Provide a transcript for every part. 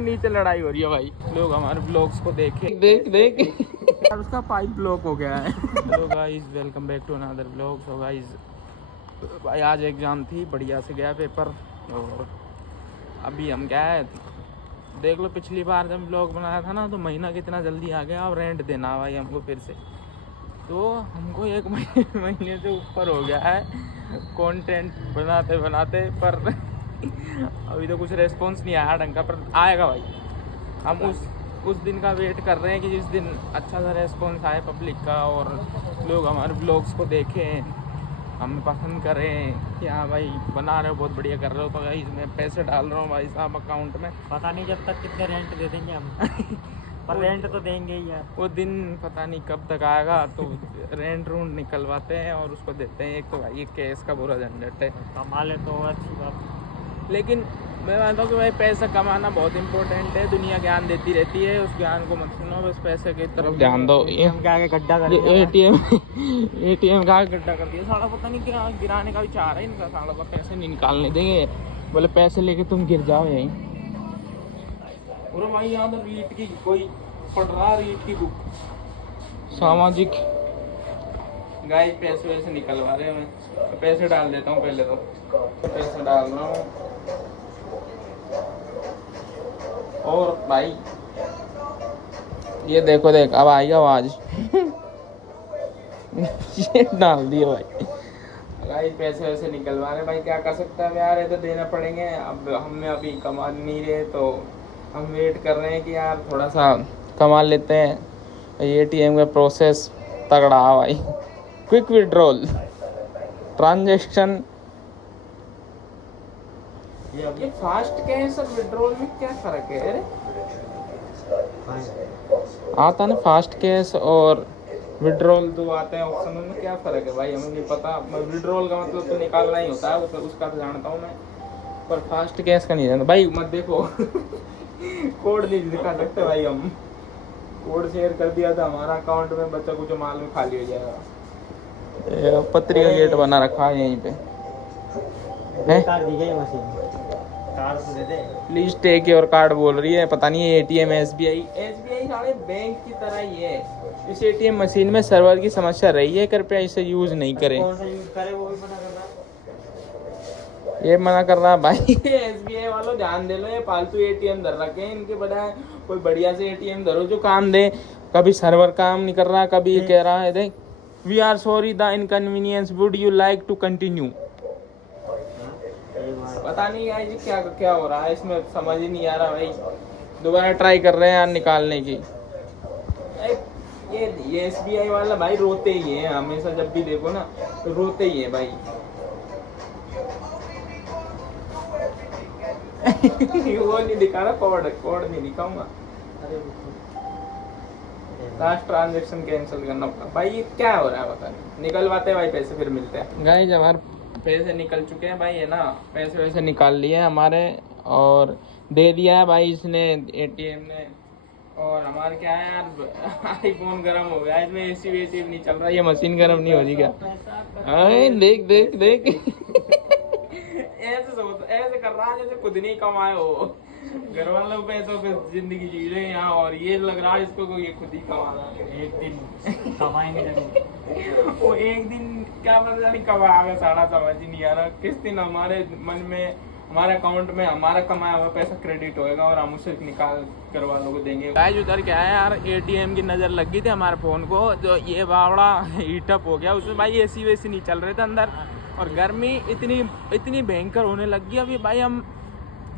नीचे लड़ाई हो रही है भाई, लोग हमारे ब्लॉग्स को देख देख उसका पाइप ब्लॉक हो गया है। Hello guys, welcome back to another blog. So guys, भाई आज एग्ज़ाम थी, बढ़िया से गया पेपर। और अभी हम क्या है, देख लो पिछली बार जब ब्लॉग बनाया था ना तो महीना कितना जल्दी आ गया। और रेंट देना भाई हमको फिर से, तो हमको एक महीने से ऊपर हो गया है कंटेंट बनाते बनाते। पर अभी तो कुछ रेस्पॉन्स नहीं आया ढंग का, पर आएगा भाई। हम उस दिन का वेट कर रहे हैं कि जिस दिन अच्छा सा रेस्पॉन्स आए पब्लिक का और लोग हमारे ब्लॉग्स को देखें, हमें पसंद करें कि हाँ भाई बना रहे हो, बहुत बढ़िया कर रहे हो। तो भाई इसमें पैसे डाल रहा हूँ भाई साहब अकाउंट में। पता नहीं जब तक कितने रेंट दे देंगे हम। पर रेंट तो देंगे ही यार। वो दिन पता नहीं कब तक आएगा, तो रेंट रूंट निकलवाते हैं और उसको देते हैं। एक तो भाई केस का बुरा झंझट है। कमा ले तो अच्छी बात। लेकिन मैं मानता हूँ कि भाई पैसा कमाना बहुत इंपॉर्टेंट है। दुनिया ज्ञान देती रहती है, उस ज्ञान को मत सुनो, बस पैसे की तरफ ध्यान दो। हम क्या आगे गड्ढा कर एटीएम का गड्ढा कर दिया साला, पता नहीं क्या गिराने का विचार है इनका। सालों का पैसे नहीं निकालने देंगे, बोले पैसे लेके तुम गिर जाओ यहीं। और भाई यहाँ तो रीट की कोई पढ़ रहा, रीट की बुक, सामाजिक गाइस पैसे वैसे निकलवा रहे हैं। मैं पैसे डाल देता हूँ, पहले तो पैसे डाल रहा हूँ। और भाई ये देखो, देख अब आई आवाज। ये डाल दिया भाई। भाई पैसे वैसे निकलवा रहे भाई, क्या कर सकता है यार, ये तो देना पड़ेंगे। अब हमें अभी कमा नहीं रहे तो हम वेट कर रहे हैं कि यार थोड़ा सा कमा लेते हैं। एटीएम का प्रोसेस तगड़ा है भाई। क्विक विड्रॉल ट्रांजैक्शन, ये फास्ट कैश और विड्रॉल में क्या फर्क है? अरे आता ना फास्ट कैश और विड्रॉल दो आते हैं ऑप्शन में, क्या फर्क है भाई? हमें नहीं पता। विड्रॉल का मतलब तो निकालना ही होता है, उसका तो जानता हूँ मैं, पर फास्ट कैश का नहीं जानता भाई। मत देखो कोड नहीं दिखा सकते भाई हम। कोड शेयर कर दिया था हमारा अकाउंट में, बच्चा कुछ माल में खाली हो जाएगा। पत्री का गेट बना रखा है यहीं पे। प्लीज टेक योर कार्ड बोल रही है, पता नहीं एटीएम एसबीआई सारे बैंक की तरह ही है। इस एटीएम मशीन में सर्वर की समस्या रही है, कृपया इसे यूज नहीं करें। कौन सा यूज करे वो भी मना कर रहा है। ये मना कर रहा है भाई। एसबीआई वालों ध्यान दे लो, ये फालतू एटीएम धर रखे हैं, इनके बजाय कोई बढ़िया से एटीएम धरो जो काम दे। कभी सर्वर काम नहीं कर रहा, कभी ये कह रहा है देख we are sorry the inconvenience, would you like to continue. पता नहीं यार जी क्या क्या हो रहा है इसमें, समझ ही नहीं आ रहा भाई। दोबारा ट्राई कर रहे हैं यार निकालने की। ये एसबीआई वाला भाई रोते ही है हमेशा, जब भी देखो ना तो रोते ही है भाई। वो नहीं दिखा रहा, कोड नहीं दिखाऊंगा। लास्ट ट्रांजेक्शन कैंसिल करना पड़ा भाई। ये क्या हो रहा है पता नहीं। निकलवाते भाई पैसे फिर मिलते हैं। गाइस हमारे पैसे निकल चुके हैं भाई, है ना, पैसे वैसे निकाल लिए हैं हमारे और दे दिया है भाई इसने, एटीएम ने। और हमारे क्या है यार, आईफोन गर्म हो गया, इसमें एसी वेसी नहीं चल रहा। ये मशीन गर्म नहीं हो रही क्या? अरे देख देख देख ऐसे कर रहा है जैसे खुद नहीं कमाए हो। घर वालों पैसों पे जिंदगी जी रहे हैं यहाँ, और ये लग रहा है इसको को ये खुद ही कमाना। एक दिन कमाएंगे जरूर। वो एक दिन क्या पता नहीं कब आएगा, सारा समझ ही नहीं आ रहा। किस दिन हमारे मन में, हमारे अकाउंट में हमारा कमाया हुआ पैसा क्रेडिट होएगा और हम उसे निकाल कर वालों को देंगे। गाइस उधर क्या है यार, एटीएम की नज़र लग गई थी हमारे फ़ोन को, जो ये बावड़ा हीटअप हो गया उसमें भाई। एसी वेसी नहीं चल रहे थे अंदर, और गर्मी इतनी भयंकर होने लग गई अभी भाई। हम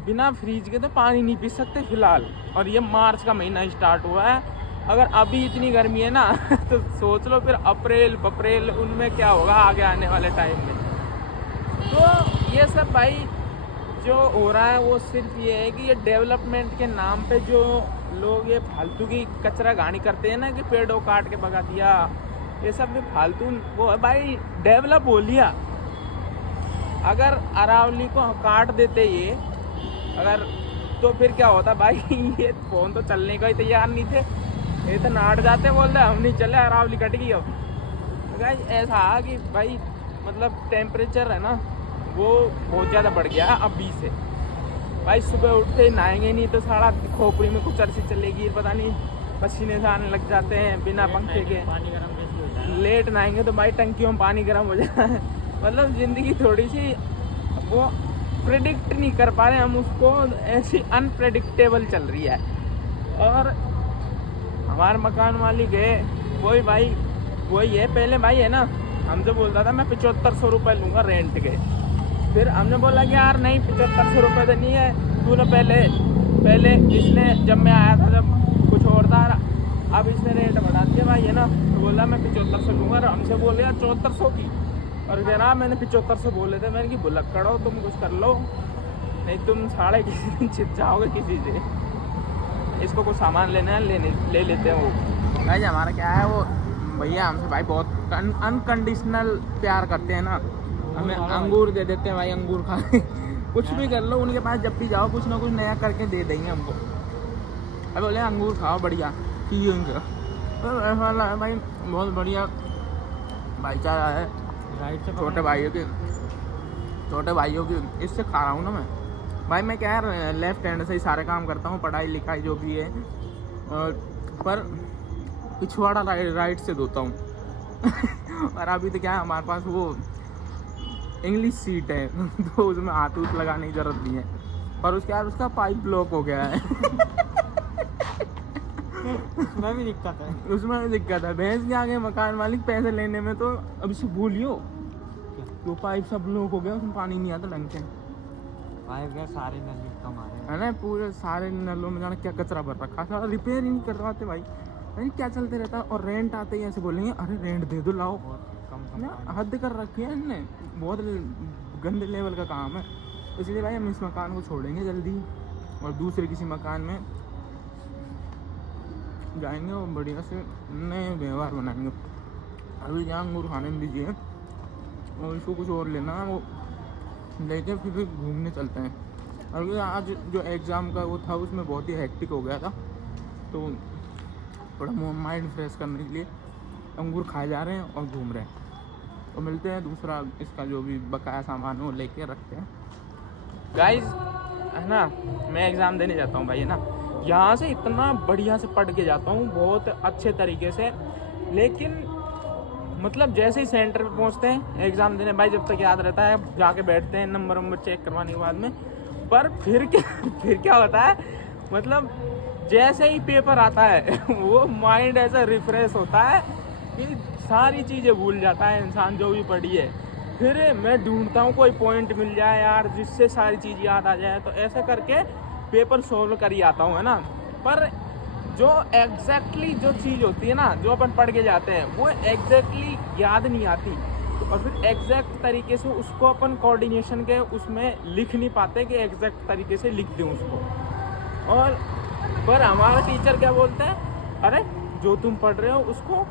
बिना फ्रीज के तो पानी नहीं पी सकते फिलहाल, और ये मार्च का महीना स्टार्ट हुआ है। अगर अभी इतनी गर्मी है ना तो सोच लो फिर अप्रैल उनमें क्या होगा आगे आने वाले टाइम में। तो ये सब भाई जो हो रहा है वो सिर्फ ये है कि ये डेवलपमेंट के नाम पे जो लोग ये फालतू की कचरा गाड़ी करते हैं ना, कि पेड़ों काट के भगा दिया, ये सब भी फालतू वो है भाई। डेवलप हो लिया, अगर अरावली को काट देते ये अगर, तो फिर क्या होता भाई। ये फोन तो चलने का ही तैयार नहीं थे, ये तो नाट जाते, बोलते हम नहीं चले, अरावली कट गई। अब गाइस ऐसा कि भाई मतलब टेम्परेचर है ना वो बहुत ज़्यादा बढ़ गया है अभी से। भाई सुबह उठते ही नहाएंगे नहीं तो सारा खोपड़ी में कुछ अरसी चलेगी, पता नहीं पसीने से आने लग जाते हैं बिना पंखे के। पानी गर्म कैसे हो जाए? लेट नहाएंगे तो भाई टंकियों में पानी गर्म हो जाए। मतलब ज़िंदगी थोड़ी सी वो प्रेडिक्ट नहीं कर पा रहे हम उसको, ऐसी अनप्रेडिक्टेबल चल रही है। और हमारे मकान मालिक है वही है पहले भाई है ना, हमसे बोलता था मैं 7500 रुपये लूँगा रेंट के। फिर हमने बोला कि यार नहीं 7500 रुपये तो नहीं है, तूने पहले इसने जब मैं आया था जब कुछ और था, अब इसने रेट बढ़ा दिया भाई है ना। तो बोला मैं 7500 लूँगा, और हमसे बोल रहा 7400 की, और कह रहा मैंने 7500 बोले थे। मैंने कि बुलक करो तुम कुछ कर लो, नहीं तुम साढ़े किसी दिन छिप जाओगे किसी से। इसको कुछ सामान लेना है ले लेते हैं वो। भाई हमारा क्या है वो भैया हमसे भाई बहुत अनकंडीशनल प्यार करते हैं ना, हमें अंगूर दे देते हैं भाई, अंगूर खा कुछ भी कर लो उनके पास, जब भी जाओ कुछ ना कुछ नया करके दे देंगे हमको। अरे बोले अंगूर खाओ बढ़िया पिएंगे, तो ऐसा वाला है भाई बहुत बढ़िया भाईचारा है। छोटे भाइयों की इससे खा रहा हूँ ना मैं भाई। मैं क्या यार लेफ्ट हैंड से ही सारे काम करता हूँ, पढ़ाई लिखाई जो भी है, पर पिछवाड़ा राइट से धोता हूँ। और अभी तो क्या है हमारे पास वो इंग्लिश सीट है तो उसमें हाथ उठ लगाने की जरूरत नहीं है, पर उसके बाद उसका पाइप ब्लॉक हो गया है। उसमें भी दिक्कत है। भैंस के आगे मकान मालिक पैसे लेने में तो अभी से भूलियो, तो पाइप सब ब्लॉक हो गया, उसमें पानी नहीं आता ढंग से। पाइप के सारे नल कम आ रहे हैं है ना, पूरे सारे नलों में जाना क्या कचरा भर रखा था, रिपेयर ही नहीं करवाते भाई। नहीं क्या चलते रहता है। और रेंट आते ही ऐसे बोलेंगे अरे रेंट दे दो लाओ, ना हद कर रखी है इनने, बहुत गंदे लेवल का काम है। इसलिए भाई हम इस मकान को छोड़ेंगे जल्दी और दूसरे किसी मकान में जाएंगे और बढ़िया से नए व्यवहार बनाएंगे। अभी जहाँ अंगूर खाने में दीजिए और इसको कुछ और लेना है वो लेके फिर घूमने चलते हैं। और आज जो एग्ज़ाम का वो था उसमें बहुत ही हेक्टिक हो गया था, तो थोड़ा माइंड फ्रेश करने के लिए अंगूर खाए जा रहे हैं और घूम रहे हैं। तो मिलते हैं दूसरा इसका जो भी बकाया सामान हो लेके रखते हैं। गाइस है ना, मैं एग्ज़ाम देने जाता हूँ भाई है ना, यहाँ से इतना बढ़िया से पढ़ के जाता हूँ बहुत अच्छे तरीके से, लेकिन मतलब जैसे ही सेंटर पे पहुँचते हैं एग्ज़ाम देने भाई जब तक याद रहता है, जाके बैठते हैं नंबर चेक करवाने के बाद में, पर फिर क्या होता है, मतलब जैसे ही पेपर आता है वो माइंड ऐसा रिफ्रेश होता है कि सारी चीज़ें भूल जाता है इंसान जो भी पढ़ी है। फिर मैं ढूंढता हूँ कोई पॉइंट मिल जाए यार जिससे सारी चीज़ याद आ जाए, तो ऐसे करके पेपर सोल्व कर ही आता हूँ है ना। पर जो एग्जैक्टली जो चीज़ होती है ना, जो अपन पढ़ के जाते हैं वो एग्जैक्टली याद नहीं आती, और फिर एग्जैक्ट तरीके से उसको अपन कोऑर्डिनेशन के उसमें लिख नहीं पाते कि एग्जैक्ट तरीके से लिख दें उसको। और पर हमारा टीचर क्या बोलते हैं, अरे जो तुम पढ़ रहे हो उसको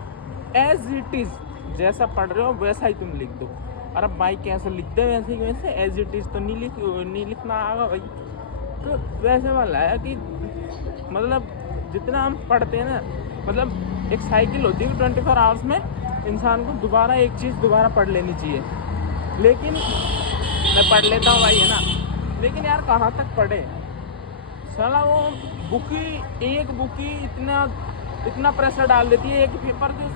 एज इट इज़ जैसा पढ़ रहे हो वैसा ही तुम लिख दो। अरे भाई कैसे लिख दे वैसे ही वैसे, एज इट इज़ तो नहीं लिखना आएगा भाई। तो वैसे वाला है कि मतलब जितना हम पढ़ते हैं ना, मतलब एक साइकिल होती है 24 आवर्स में इंसान को दोबारा एक चीज़ दोबारा पढ़ लेनी चाहिए। लेकिन मैं पढ़ लेता हूँ भाई है ना, लेकिन यार कहाँ तक पढ़े, साला वो एक बुक ही इतना प्रेशर डाल देती है एक पेपर, जो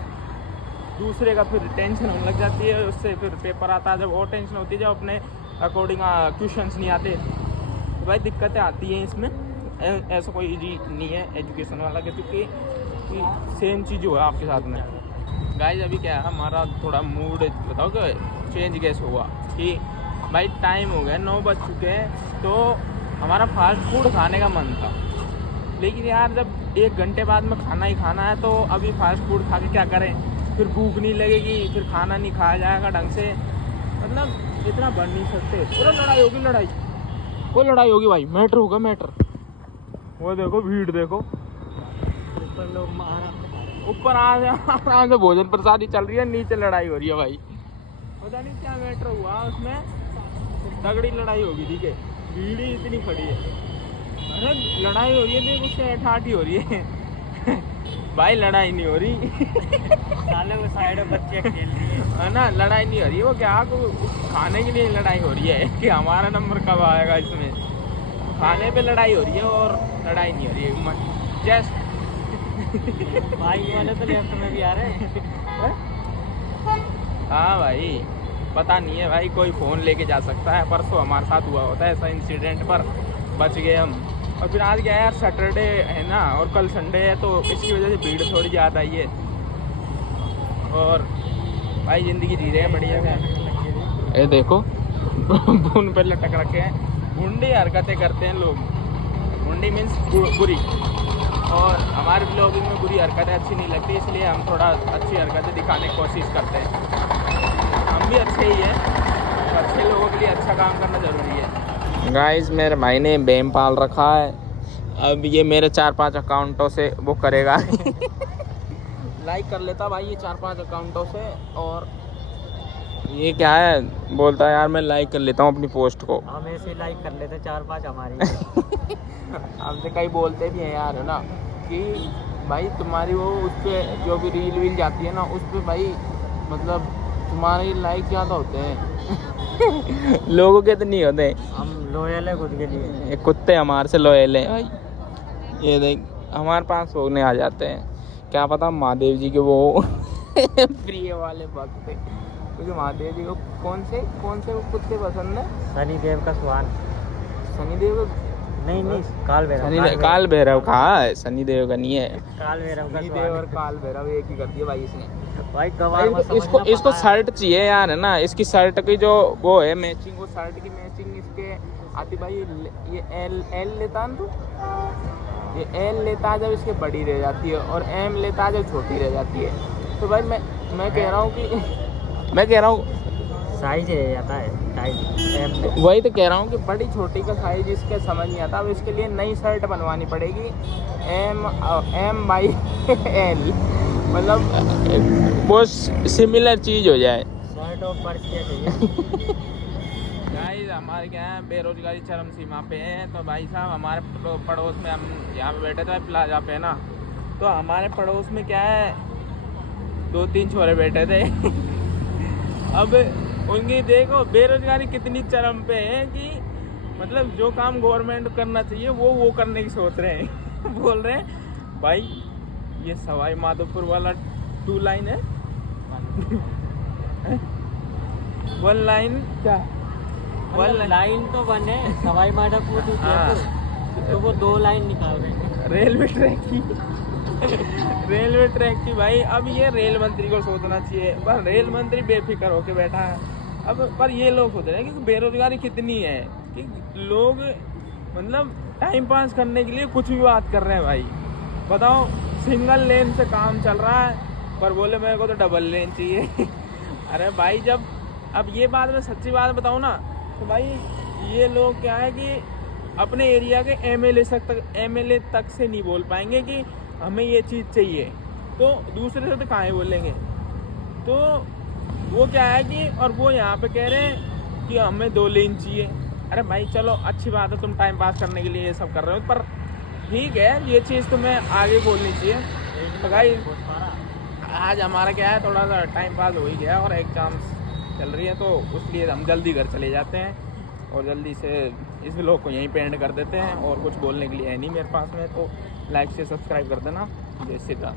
दूसरे का फिर टेंशन होने लग जाती है उससे। फिर पेपर आता है जब और टेंशन होती है, जब अपने अकॉर्डिंग क्वेश्चंस नहीं आते तो भाई दिक्कतें आती हैं इसमें। ऐसा कोई इजी नहीं है एजुकेशन वाला, क्योंकि सेम चीज़ हुआ आपके साथ में। गाइस अभी क्या है हमारा थोड़ा मूड बताओ कि चेंज कैसे हुआ कि भाई टाइम हो गया 9 बज चुके हैं, तो हमारा फास्ट फूड खाने का मन था, लेकिन यार जब 1 घंटे बाद में खाना ही खाना है तो अभी फास्ट फूड खा के क्या करें, फिर भूख नहीं लगेगी, फिर खाना नहीं खाया जाएगा ढंग से, मतलब इतना बढ़ नहीं सकते। पूरा लड़ाई होगी भाई, मैटर होगा मैटर। वो देखो भीड़ देखो, ऊपर आराम से भोजन प्रसादी चल रही है, नीचे लड़ाई हो रही है भाई। पता नहीं क्या मैटर हुआ उसमें, तगड़ी लड़ाई होगी ठीक है, भीड़ ही इतनी खड़ी है। अरे लड़ाई हो रही है देखो, उससे ठाठी हो रही है भाई, लड़ाई नहीं हो रही साले वो साइड में बच्चे खेल रही है ना, लड़ाई नहीं हो रही है, वो क्या खाने के लिए लड़ाई हो रही है कि हमारा नंबर कब आएगा इसमें। खाने पे लड़ाई हो रही है और लड़ाई नहीं हो रही है जस्ट। बाइक वाले तो लेफ्ट में भी आ रहे हैं। हाँ भाई पता नहीं है भाई, कोई फ़ोन लेके जा सकता है। परसों हमारे साथ हुआ होता है ऐसा इंसिडेंट, पर बच गए हम। और फिर आज क्या है यार, सैटरडे है ना और कल संडे है, तो इसकी वजह से भीड़ थोड़ी ज़्यादा ही है। और भाई ज़िंदगी जी रहे हैं बढ़िया से। ये देखो फोन पे लटक रखे हैं, गुंडी हरकतें करते हैं लोग। गुंडी मीन्स बुरी, और हमारे ब्लॉगिंग में बुरी हरकतें अच्छी नहीं लगती, इसलिए हम थोड़ा अच्छी हरकतें दिखाने की कोशिश करते हैं। हम भी अच्छे ही हैं, तो अच्छे लोगों के लिए अच्छा काम करना ज़रूरी है। गाइस मेरे भाई ने बेम पाल रखा है, अब ये मेरे 4-5 अकाउंटों से वो करेगा लाइक कर लेता भाई ये 4-5 अकाउंटों से। और ये क्या है, बोलता है यार मैं लाइक कर लेता हूँ अपनी पोस्ट को। हम ऐसे लाइक कर लेते 4-5 हमारी। हमसे कई बोलते भी हैं यार, है ना, कि भाई तुम्हारी वो उस पर जो भी रील वील जाती है ना, उस पर भाई मतलब तुम्हारे लाइक ज़्यादा होते हैं लोगों के तो नहीं होते। हम लोयल है खुद के लिए। ये कुत्ते हमारे से लॉयल हैं भाई। ये देख हमारे पास सोने आ जाते हैं, क्या पता महादेव जी के वो प्रिय वाले भक्त थे, क्योंकि महादेव जी को कौन से वो कुत्ते पसंद है? शनि देव का स्वान। शनिदेव नहीं काल भैरव। काल भैरव कहा है, शनिदेव का नहीं है। काल भैरव का शनिदेव और काल भैरव एक ही कर दिया भाई इसने। भाई भाई इसको शर्ट चाहिए यार, है ना, इसकी शर्ट की जो वो है मैचिंग, वो शर्ट की मैचिंग इसके आती भाई। ये एल लेता है तू, ये एल लेता है जब इसके बड़ी रह जाती है, और एम लेता है जब छोटी रह जाती है। तो भाई मैं कह रहा हूँ साइज रह जाता है टाइट। वही तो कह रहा हूँ कि बड़ी छोटी का साइज इसके समझ नहीं आता। अब इसके लिए नई शर्ट बनवानी पड़ेगी, एम बाई एल, मतलब वो सिमिलर चीज़ हो जाए। शर्ट और पर्स क्या चाहिए। गाइस हमारे क्या है, बेरोजगारी चरम सीमा पे है। तो भाई साहब हमारे पड़ोस में, हम यहाँ पे बैठे थे प्लाजा पे ना, तो हमारे पड़ोस में क्या है 2-3 छोरे बैठे थे अब उनकी देखो बेरोजगारी कितनी चरम पे है कि मतलब जो काम गवर्नमेंट करना चाहिए वो करने की सोच रहे हैं बोल रहे हैं भाई ये सवाई माधोपुर वाला 2 लाइन है 1 लाइन क्या, 1 लाइन तो बने सवाई माधोपुर तो वो 2 लाइन निकाल रहे हैं रेलवे ट्रैक की भाई। अब ये रेल मंत्री को सोचना चाहिए, पर रेल मंत्री बेफिक्र होके बैठा है। अब पर ये लोग सोच रहे हैं कि बेरोजगारी कितनी है कि लोग मतलब टाइम पास करने के लिए कुछ भी बात कर रहे हैं भाई। बताओ सिंगल लेन से काम चल रहा है, पर बोले मेरे को तो डबल लेन चाहिए अरे भाई जब अब ये बात मैं सच्ची बात बताऊँ ना, तो भाई ये लोग क्या है कि अपने एरिया के एमएलए तक से नहीं बोल पाएंगे कि हमें ये चीज़ चाहिए, तो दूसरे से तो कहाँ बोलेंगे। तो वो क्या है कि और वो यहाँ पे कह रहे हैं कि हमें 2 लेन चाहिए। अरे भाई चलो अच्छी बात है, तुम टाइम पास करने के लिए ये सब कर रहे हो, पर ठीक है ये चीज़ तुम्हें आगे बोलनी चाहिए। तो भाई आज हमारा क्या है, थोड़ा सा टाइम पास हो ही गया और एग्जाम्स चल रही है, तो उसलिए हम जल्दी घर चले जाते हैं और जल्दी से इस व्लॉग को यहीं पे एंड कर देते हैं। और कुछ बोलने के लिए है नहीं मेरे पास में, तो लाइक से सब्सक्राइब कर देना। जय श्री राम।